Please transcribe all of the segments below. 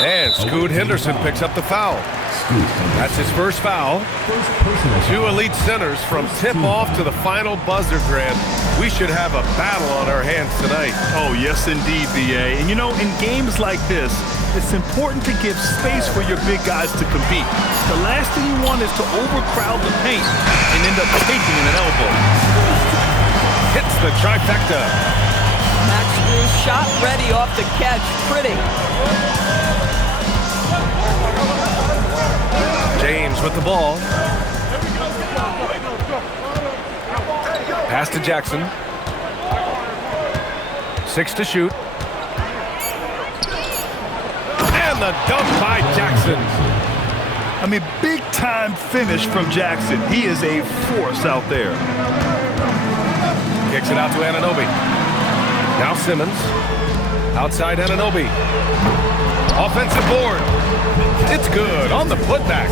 And Scoot Henderson picks up the foul. That's his first foul. Two elite centers from tip-off to the final buzzer, Grant. We should have a battle on our hands tonight. Oh, yes, indeed, B.A. And, you know, in games like this, it's important to give space for your big guys to compete. The last thing you want is to overcrowd the paint and end up taking an elbow. Hits the trifecta. Max Strus shot ready off the catch. Pretty. James with the ball. Pass to Jackson. 6 to shoot. And the dunk by Jackson. I mean, big-time finish from Jackson. He is a force out there. Kicks it out to Anunoby. Now Simmons. Outside Anunoby. Offensive board. It's good on the putback.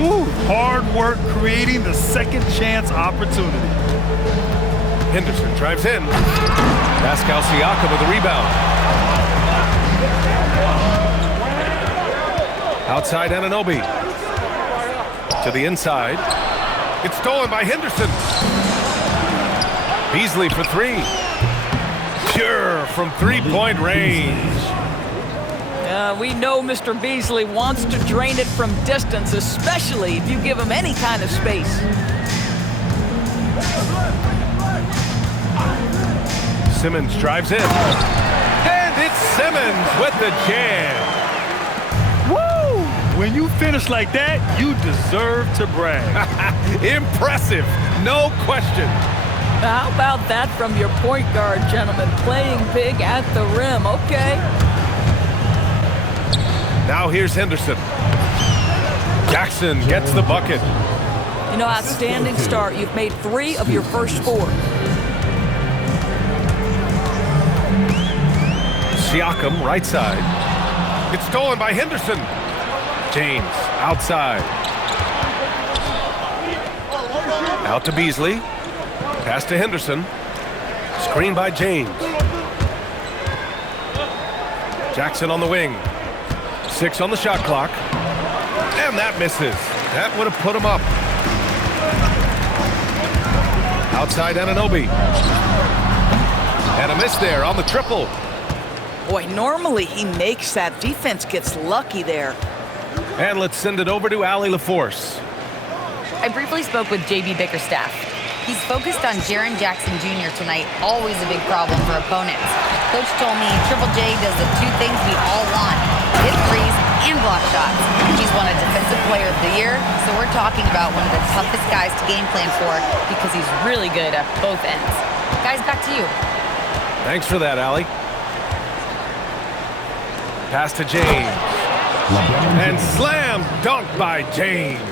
Woo, hard work creating the second chance opportunity. Henderson drives in. Pascal Siakam with the rebound. Outside Anunoby. To the inside. It's stolen by Henderson. Beasley for three. Pure from three-point range. We know Mr. Beasley wants to drain it from distance, especially if you give him any kind of space. Simmons drives in. And it's Simmons with the jam. Woo! When you finish like that, you deserve to brag. Impressive, no question. How about that from your point guard, gentlemen? Playing big at the rim, okay. Now here's Henderson. Jackson gets the bucket. You know, outstanding start. You've made 3 of your first 4. Siakam, right side. It's stolen by Henderson. James, outside. Out to Beasley. Pass to Henderson. Screen by James. Jackson on the wing. 6 on the shot clock. And that misses. That would have put him up. Outside Anunoby. And a miss there on the triple. Boy, normally he makes that. Defense gets lucky there. And let's send it over to Allie LaForce. I briefly spoke with J.B. Bickerstaff. He's focused on Jaren Jackson Jr. tonight, always a big problem for opponents. Coach told me Triple J does the 2 things we all want, hit threes and block shots. He's won a Defensive Player of the Year, so we're talking about one of the toughest guys to game plan for because he's really good at both ends. Guys, back to you. Thanks for that, Allie. Pass to James. And slam dunk by James.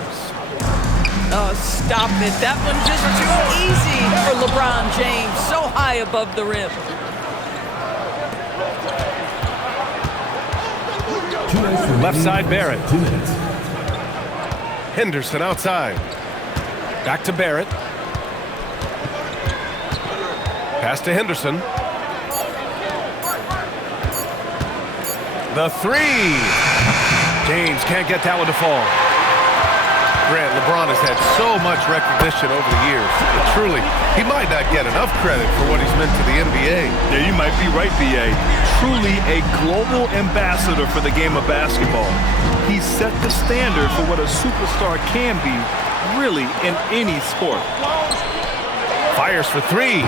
Oh, stop it. That one's just too easy for LeBron James. So high above the rim. Left side Barrett. Henderson outside. Back to Barrett. Pass to Henderson. The 3. James can't get that one to fall. Grant, LeBron has had so much recognition over the years. Truly, he might not get enough credit for what he's meant to the NBA. Yeah, you might be right, B.A. Truly a global ambassador for the game of basketball. He set the standard for what a superstar can be, really, in any sport. Fires for 3.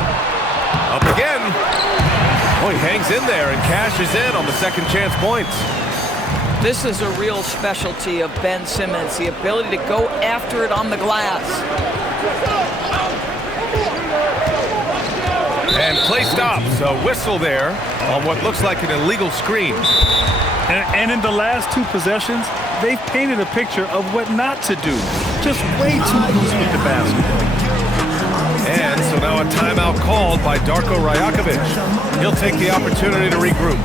Up again. Oh, he hangs in there and cashes in on the second chance points. This is a real specialty of Ben Simmons, the ability to go after it on the glass. And play stops. A whistle there on what looks like an illegal screen. And in the last 2 possessions, they've painted a picture of what not to do. Just way too loose with the basketball. And so now a timeout called by Darko Rajakovic. He'll take the opportunity to regroup.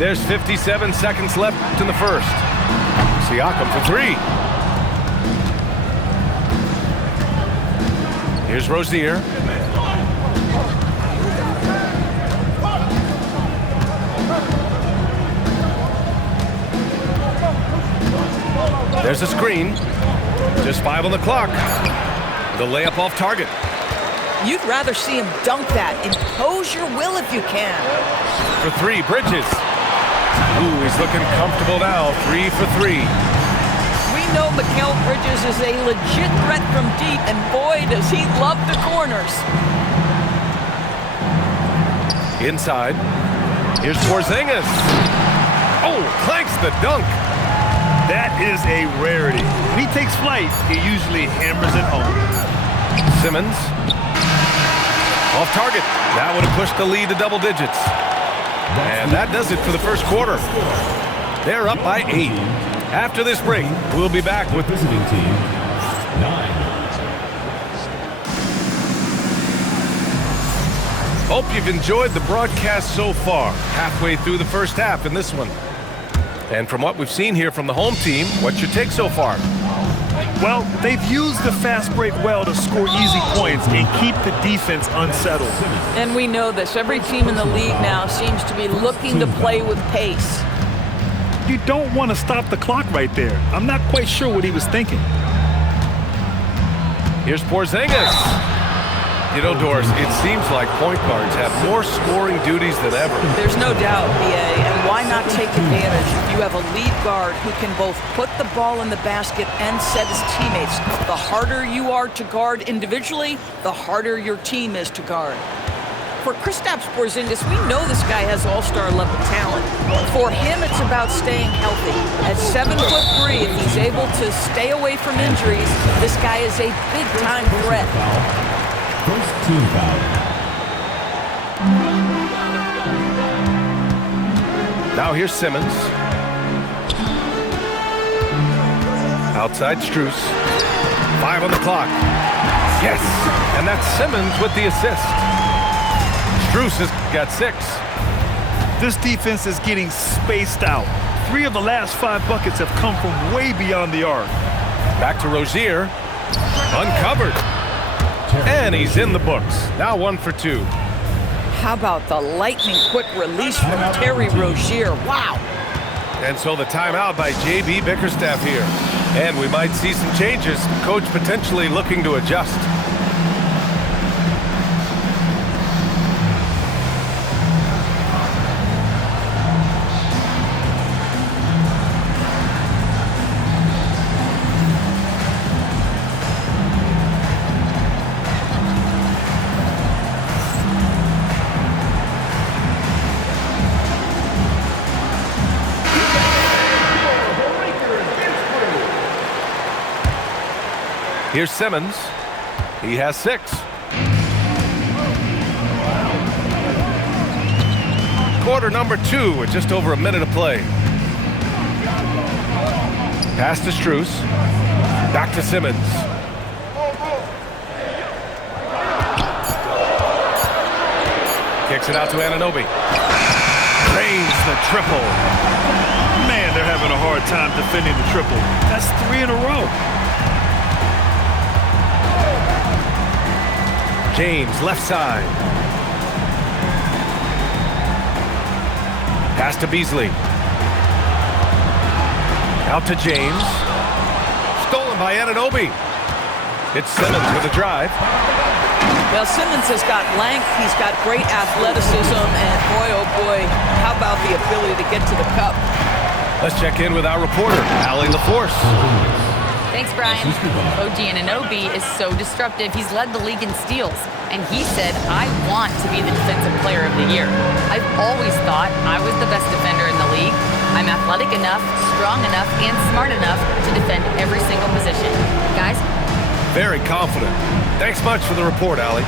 There's 57 seconds left in the first. Siakam for three. Here's Rozier. There's a screen. Just 5 on the clock. The layup off target. You'd rather see him dunk that. Impose your will if you can. For three, Bridges. Ooh, he's looking comfortable now. 3 for 3. We know Mikal Bridges is a legit threat from deep, and boy, does he love the corners. Inside. Here's Porzingis. Oh, clanks the dunk. That is a rarity. When he takes flight, he usually hammers it home. Simmons. Off target. That would have pushed the lead to double digits. And that does it for the first quarter. They're up by 8. After this break, we'll be back with visiting team 9. Hope you've enjoyed the broadcast so far. Halfway through the first half in this one. And from what we've seen here from the home team, what's your take so far? Well, they've used the fast break well to score easy points and keep the defense unsettled. And we know this. Every team in the league now seems to be looking to play with pace. You don't want to stop the clock right there. I'm not quite sure what he was thinking. Here's Porzingis. You know, Doris, it seems like point guards have more scoring duties than ever. There's no doubt, BA, and why not take advantage if you have a lead guard who can both put the ball in the basket and set his teammates. The harder you are to guard individually, the harder your team is to guard. For Kristaps Porzingis, we know this guy has all-star level talent. For him, it's about staying healthy. At 7'3", if he's able to stay away from injuries, this guy is a big-time threat. First team foul. Now here's Simmons. Outside Strus. 5 on the clock. Yes! And that's Simmons with the assist. Strus has got 6. This defense is getting spaced out. 3 of the last 5 buckets have come from way beyond the arc. Back to Rozier. Uncovered. And he's in the books. Now 1 for 2. How about the lightning-quick release from Terry Rozier? Wow! And so the timeout by J.B. Bickerstaff here. And we might see some changes. Coach potentially looking to adjust. Here's Simmons. He has 6. Quarter number 2 with just over a minute of play. Pass to Strus. Back to Simmons. Kicks it out to Anunoby. Drains the triple. Man, they're having a hard time defending the triple. That's 3 in a row. James, left side. Pass to Beasley. Out to James. Stolen by Anunoby. It's Simmons with a drive. Well, Simmons has got length, he's got great athleticism, and boy, oh boy, how about the ability to get to the cup? Let's check in with our reporter, Allie LaForce. Thanks, Brian. OG Anunoby is so disruptive. He's led the league in steals. And he said, I want to be the defensive player of the year. I've always thought I was the best defender in the league. I'm athletic enough, strong enough, and smart enough to defend every single position. Guys? Very confident. Thanks much for the report, Allie.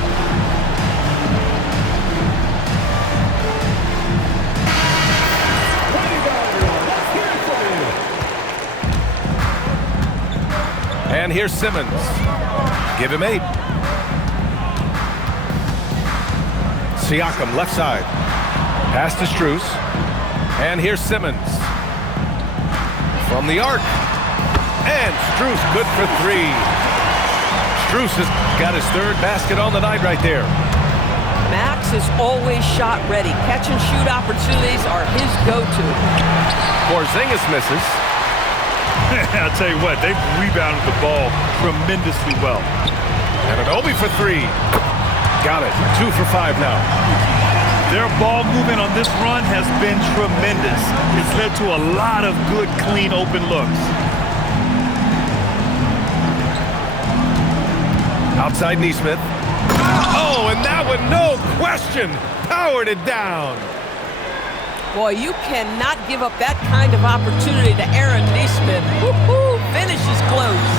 And here's Simmons. Give him 8. Siakam, left side. Pass to Strus. And here's Simmons. From the arc. And Strus good for 3. Strus has got his 3rd basket on the night right there. Max is always shot ready. Catch and shoot opportunities are his go-to. Porzingis misses. I'll tell you what, they've rebounded the ball tremendously well. And an Obi for 3. Got it. 2 for 5 now. Their ball movement on this run has been tremendous. It's led to a lot of good, clean, open looks. Outside Nesmith. Oh, and that one, no question, powered it down. Boy, you cannot give up that kind of opportunity to Aaron Nesmith. Woo-hoo, finishes close.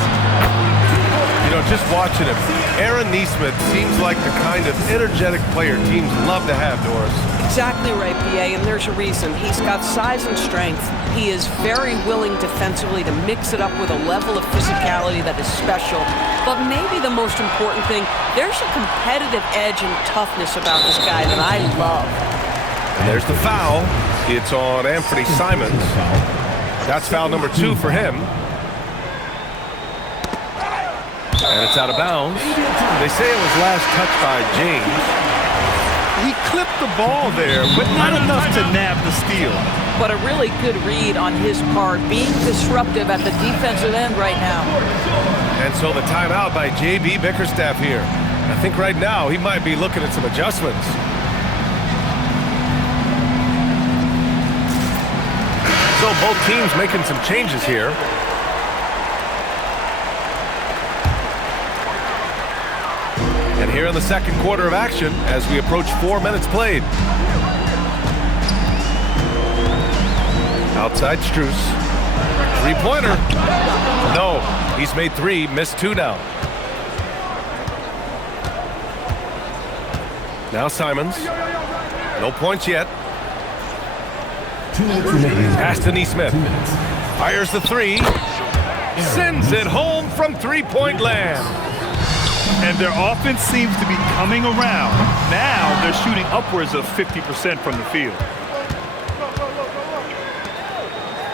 You know, just watching him, Aaron Nesmith seems like the kind of energetic player teams love to have, Doris. Exactly right, PA, and there's a reason. He's got size and strength. He is very willing defensively to mix it up with a level of physicality that is special. But maybe the most important thing, there's a competitive edge and toughness about this guy that I love. And there's the foul. It's on Anthony Simons. That's foul number 2 for him. And it's out of bounds. They say it was last touched by James. He clipped the ball there, but not enough to nab the steal. But a really good read on his part, being disruptive at the defensive end right now. And so the timeout by J.B. Bickerstaff here. I think right now he might be looking at some adjustments. So both teams making some changes here. And here in the second quarter of action as we approach 4 minutes played. Outside Strus. 3-pointer. No, he's made 3, missed 2 now. Now Simons. No points yet. Pass to Nesmith. Fires the 3. Sends it home from 3-point land. And their offense seems to be coming around. Now they're shooting upwards of 50% from the field.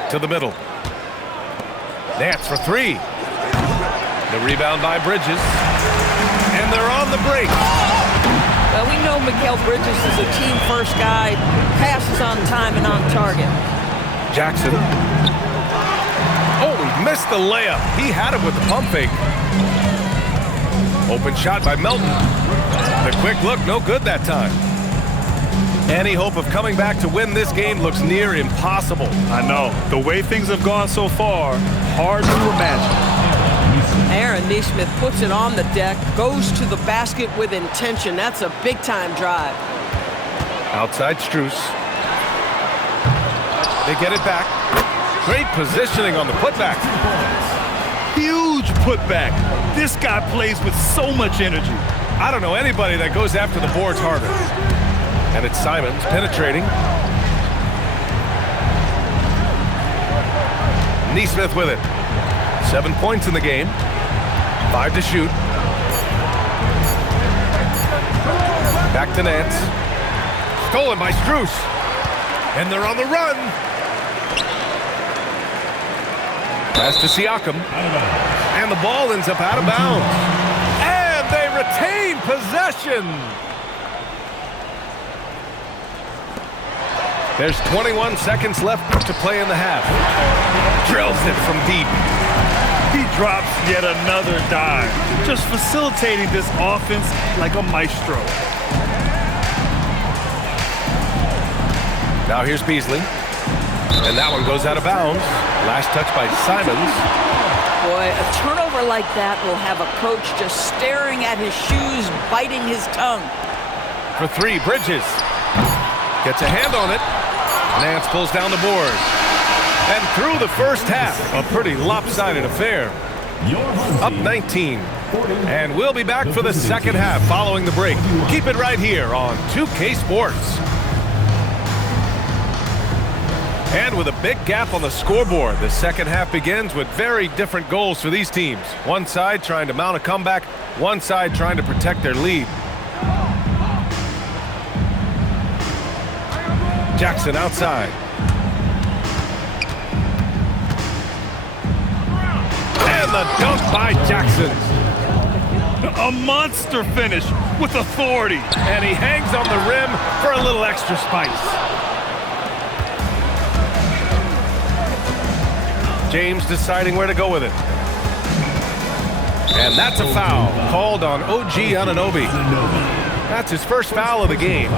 To the middle. Nance for 3. The rebound by Bridges. And they're on the break. Well, we know Mikal Bridges is a team-first guy, passes on time and on target. Jackson. Oh, he missed the layup. He had it with the pump fake. Open shot by Melton. The quick look, no good that time. Any hope of coming back to win this game looks near impossible. I know. The way things have gone so far, hard to imagine. Aaron Nesmith puts it on the deck, goes to the basket with intention. That's a big-time drive. Outside Strus. They get it back. Great positioning on the putback. Huge putback. This guy plays with so much energy. I don't know anybody that goes after the boards harder. And it's Simons penetrating. Nesmith with it. 7 points in the game. 5 to shoot. Back to Nance. Stolen by Strus. And they're on the run. Pass to Siakam. And the ball ends up out of bounds. And they retain possession. There's 21 seconds left to play in the half. Drills it from deep. He drops yet another dime, just facilitating this offense like a maestro. Now here's Beasley. And that one goes out of bounds. Last touch by Simons. Boy, a turnover like that will have a coach just staring at his shoes, biting his tongue. For 3, Bridges. Gets a hand on it. Nance pulls down the board. And through the first half, a pretty lopsided affair. Up 19. And we'll be back for the second half following the break. Keep it right here on 2K Sports. And with a big gap on the scoreboard, the second half begins with very different goals for these teams. One side trying to mount a comeback, one side trying to protect their lead. Jackson outside. And the dunk by Jackson. A monster finish with authority. And he hangs on the rim for a little extra spice. James deciding where to go with it. And that's a foul called on OG Anunoby. That's his first foul of the game.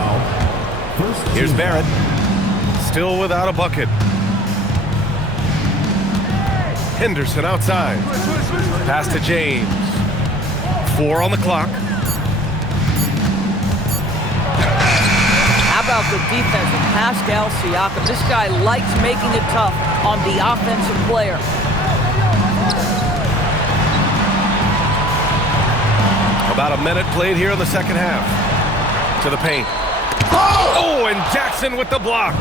Here's Barrett. Still without a bucket. Henderson outside. Pass to James. 4 on the clock. How about the defense of Pascal Siakam? This guy likes making it tough on the offensive player. About a minute played here in the second half. To the paint. Oh, and Jackson with the block.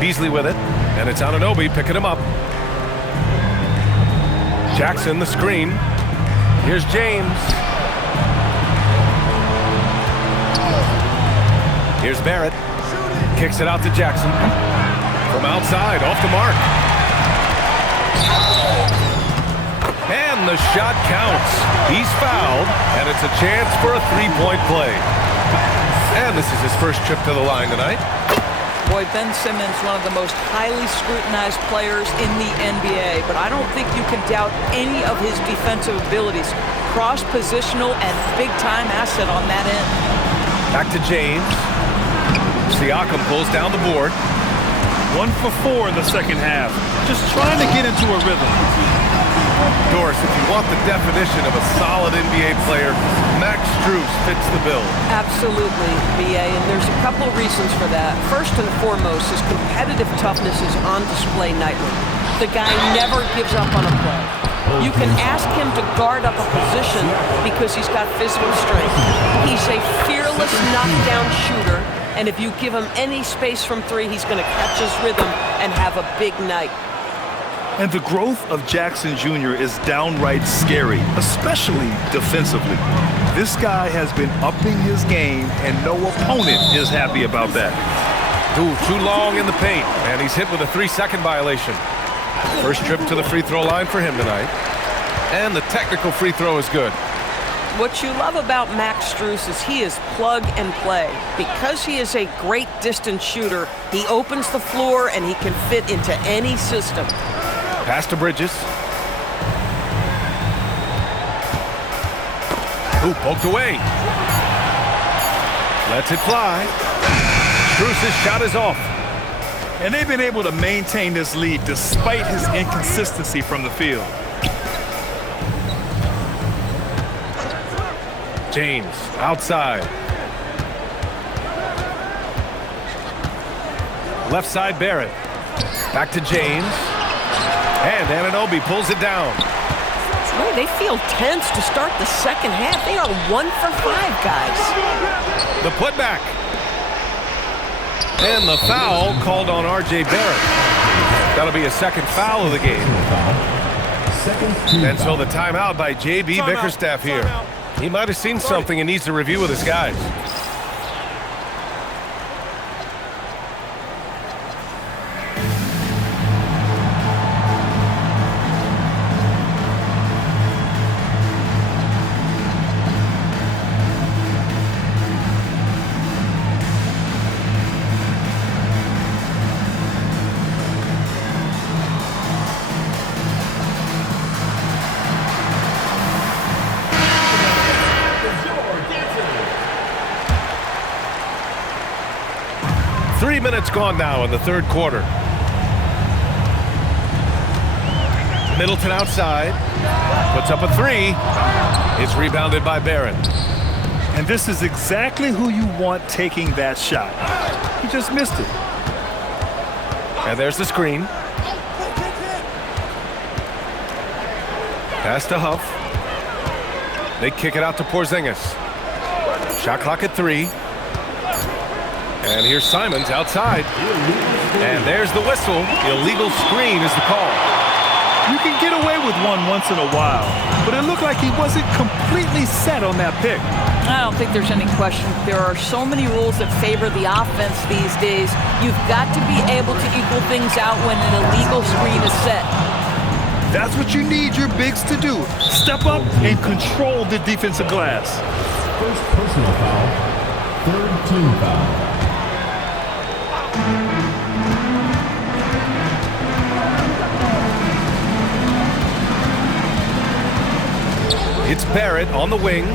Beasley with it, and it's Anunoby picking him up. Jackson the screen. Here's James. Here's Barrett. Kicks it out to Jackson. From outside, off the mark. And the shot counts. He's fouled, and it's a chance for a three-point play. And this is his first trip to the line tonight. Boy, Ben Simmons, one of the most highly scrutinized players in the NBA, but I don't think you can doubt any of his defensive abilities. Cross-positional and big-time asset on that end. Back to James. Siakam pulls down the board. 1 for 4 in the second half. Just trying to get into a rhythm. Doris, if you want the definition of a solid NBA player, Max Strus fits the bill. Absolutely, BA, and there's a couple of reasons for that. First and foremost, his competitive toughness is on display nightly. The guy never gives up on a play. You can ask him to guard up a position because he's got physical strength. He's a fearless knockdown shooter, and if you give him any space from 3, he's going to catch his rhythm and have a big night. And the growth of Jackson Jr. is downright scary, especially defensively. This guy has been upping his game, and no opponent is happy about that. Too long in the paint, and he's hit with a 3-second violation. First trip to the free throw line for him tonight. And the technical free throw is good. What you love about Max Strus is he is plug and play. Because he is a great distance shooter, he opens the floor and he can fit into any system. Pass to Bridges. Ooh, poked away. Lets it fly. Strus's shot is off. And they've been able to maintain this lead despite his inconsistency from the field. James outside. Left side Barrett. Back to James. And Anunoby pulls it down. Boy, they feel tense to start the second half. They are 1 for 5, guys. The putback. And the foul called on R.J. Barrett. That'll be a second foul of the game. And so the timeout by J.B. Bickerstaff here. He might have seen something and needs to review with his guys. Minutes gone now in the third quarter. Middleton outside. Puts up a 3. It's rebounded by Barrett. And this is exactly who you want taking that shot. He just missed it. And there's the screen. Pass to Huff. They kick it out to Porzingis. Shot clock at 3. And here's Simons outside. And there's the whistle. Illegal screen is the call. You can get away with one once in a while, but it looked like he wasn't completely set on that pick. I don't think there's any question. There are so many rules that favor the offense these days. You've got to be able to equal things out when an illegal screen is set. That's what you need your bigs to do. Step up and control the defensive glass. First personal foul. Third team foul. It's Barrett on the wing. 2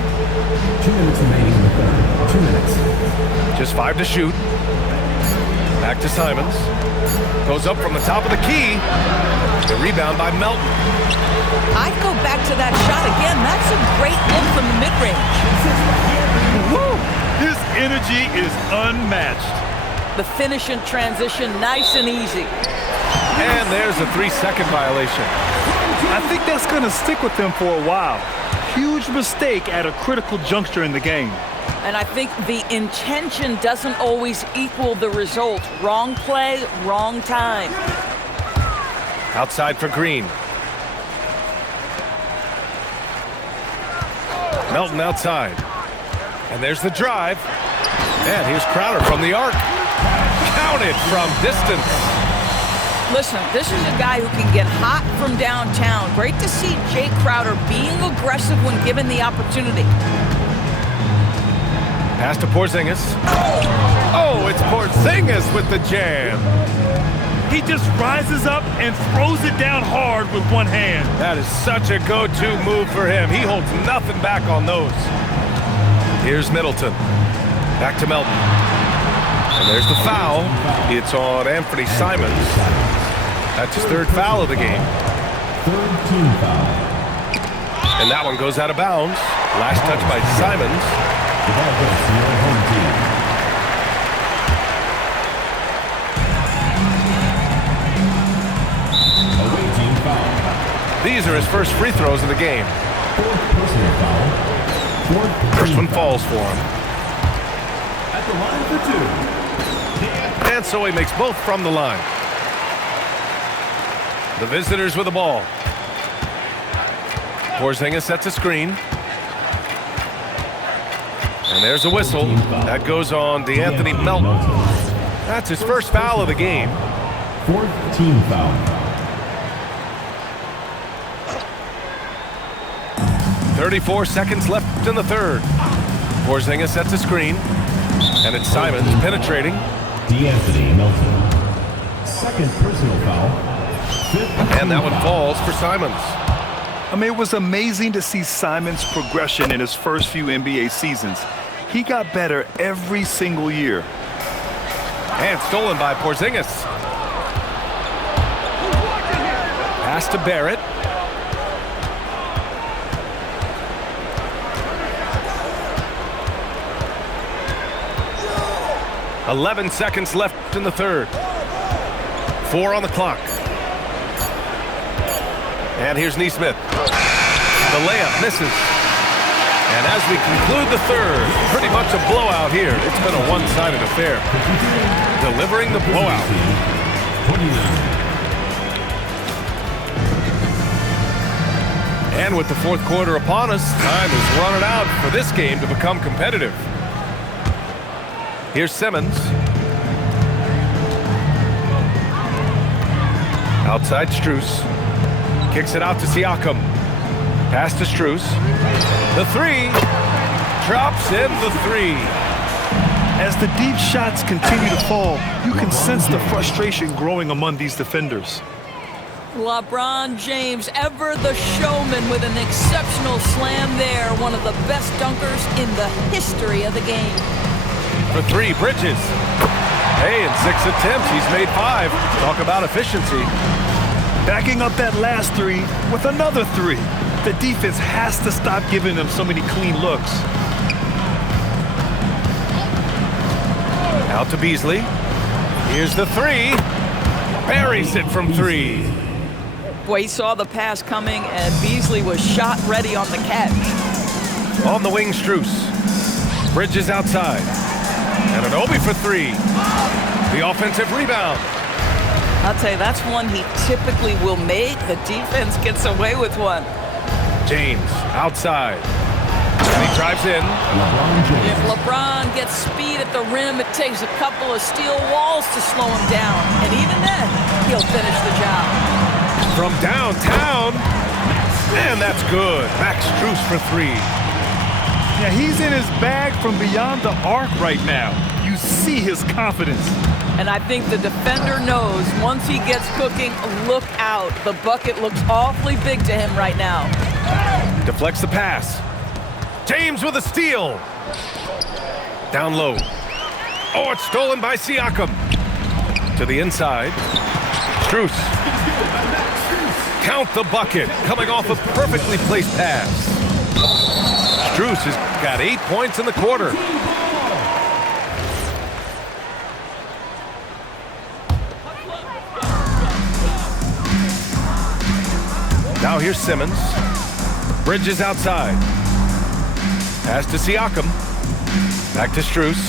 minutes remaining in the third. 2 minutes. Just 5 to shoot. Back to Simons. Goes up from the top of the key. The rebound by Melton. I'd go back to that shot again. That's a great look from the mid-range. Woo! His energy is unmatched. The finish in transition, nice and easy. And there's a 3-second violation. I think that's going to stick with him for a while. Huge mistake at a critical juncture in the game. And I think the intention doesn't always equal the result. Wrong play, wrong time. Outside for Green. Melton outside. And there's the drive. And here's Crowder from the arc. Counted from distance. Listen, this is a guy who can get hot from downtown. Great to see Jake Crowder being aggressive when given the opportunity. Pass to Porzingis. Oh, it's Porzingis with the jam. He just rises up and throws it down hard with one hand. That is such a go-to move for him. He holds nothing back on those. Here's Middleton. Back to Melton. And there's the foul. It's on Anthony Simons. That's his 3rd foul of the game. Third team foul. And that one goes out of bounds. Last touch by Simons. The ball goes to your home team. Away team foul. These are his first free throws of the game. Fourth personal foul. Fourth First team one foul. falls for him. At the line for 2. And so he makes both from the line. The visitors with the ball. Porzingis sets a screen. And there's a whistle. That goes on DeAnthony Melton. That's his first foul of the game. Fourth team foul. 34 seconds left in the third. Porzingis sets a screen. And it's Simons penetrating. DeAnthony Melton. Second personal foul. And that one falls for Simons. I mean, it was amazing to see Simons' progression in his first few NBA seasons. He got better every single year. And stolen by Porzingis. Pass to Barrett. "11 seconds left in the third. 4 on the clock. And here's Neesmith. The layup misses. And as we conclude the third, pretty much a blowout here. It's been a one-sided affair. Delivering the blowout. 29. And with the fourth quarter upon us, time is running out for this game to become competitive. Here's Simmons. Outside Strus. Kicks it out to Siakam. Pass to Strus. The three. Drops in the three. As the deep shots continue to fall, you can sense the frustration growing among these defenders. LeBron James, ever the showman, with an exceptional slam there. One of the best dunkers in the history of the game. For three, Bridges. Hey, in 6 attempts, he's made 5. Talk about efficiency. Backing up that last three with another three. The defense has to stop giving them so many clean looks. Out to Beasley. Here's the three. Buries it from 3. Boy, he saw the pass coming, and Beasley was shot ready on the catch. On the wing, Strus. Bridges outside. And an Obi for 3. The offensive rebound. I'll tell you, that's one he typically will make. The defense gets away with one. James outside. And he drives in. If LeBron gets speed at the rim, it takes a couple of steel walls to slow him down. And even then, he'll finish the job. From downtown. And that's good. Max Strus for three. Yeah, he's in his bag from beyond the arc right now. You see his confidence. And I think the defender knows once he gets cooking, look out. The bucket looks awfully big to him right now. Deflects the pass. James with a steal. Down low. Oh, it's stolen by Siakam. To the inside. Strus. Count the bucket. Coming off a perfectly placed pass. Strus has got 8 points in the quarter. Now here's Simmons. Bridges outside. Pass to Siakam. Back to Strus.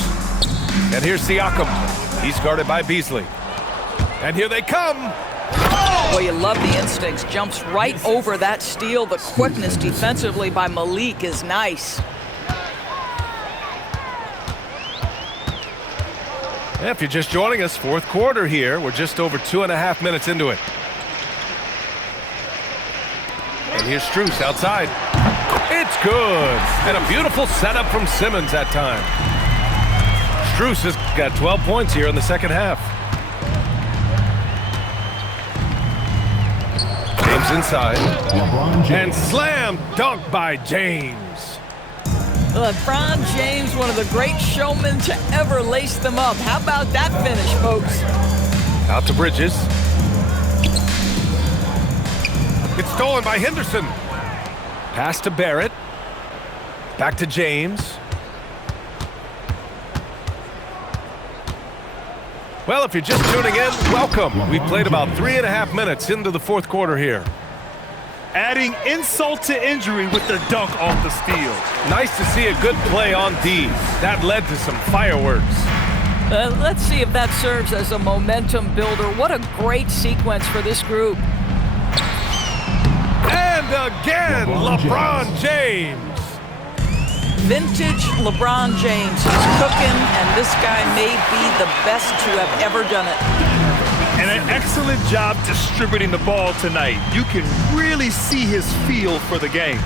And here's Siakam. He's guarded by Beasley. And here they come. Boy, you love the instincts. Jumps right over that steal. The quickness defensively by Myleague is nice. If you're just joining us, fourth quarter here. We're just over 2.5 minutes into it. And here's Strus outside. It's good. And a beautiful setup from Simmons that time. Strus has got 12 points here in the second half. James inside. And slam dunk by James. LeBron James, one of the great showmen to ever lace them up. How about that finish, folks? Out to Bridges. It's stolen by Henderson. Pass to Barrett. Back to James. Well, if you're just tuning in, welcome. We've played about 3.5 minutes into the fourth quarter here. Adding insult to injury with the dunk off the steal. Nice to see a good play on D. That led to some fireworks. Let's see if that serves as a momentum builder. What a great sequence for this group. And again, LeBron James. Vintage LeBron James. He's cooking, and this guy may be the best to have ever done it. And an excellent job distributing the ball tonight. You can really see his feel for the game.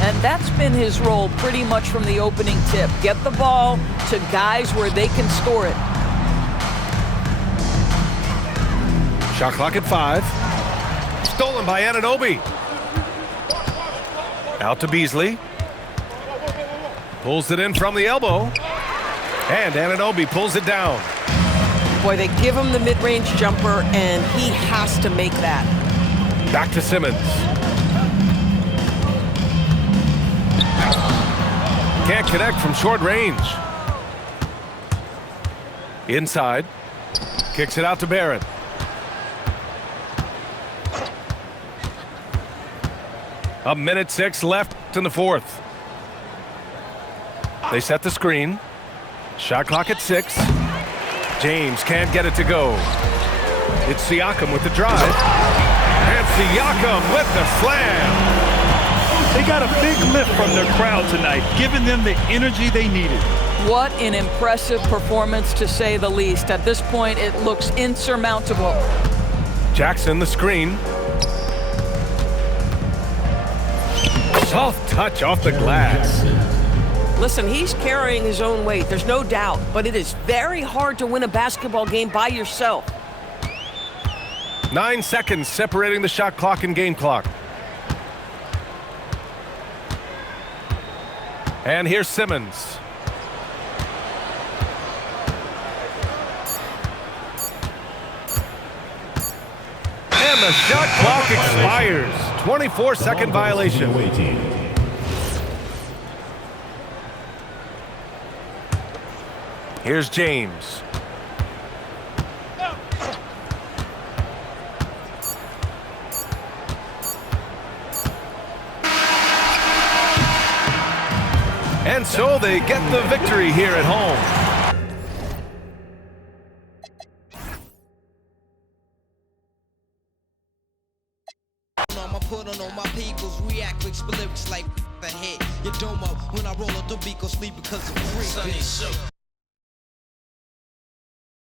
And that's been his role pretty much from the opening tip. Get the ball to guys where they can score it. Shot clock at 5. Stolen by Anunoby. Out to Beasley. Pulls it in from the elbow. And Anunoby pulls it down. Boy, they give him the mid-range jumper, and he has to make that. Back to Simmons. Can't connect from short range. Inside. Kicks it out to Barrett. A minute 6 left in the fourth. They set the screen. Shot clock at 6. James can't get it to go. It's Siakam with the drive. And Siakam with the slam. They got a big lift from their crowd tonight, giving them the energy they needed. What an impressive performance, to say the least. At this point, it looks insurmountable. Jackson, the screen. Soft touch off the glass. Listen, he's carrying his own weight, there's no doubt, but it is very hard to win a basketball game by yourself. 9 seconds separating the shot clock and game clock. And here's Simmons. And the shot clock expires. 24-second violation. Here's James. And so they get the victory here at home. Put on all my peoples, react with lyrics like the hit. Your domo when I roll up the beat, go sleep because I'm free.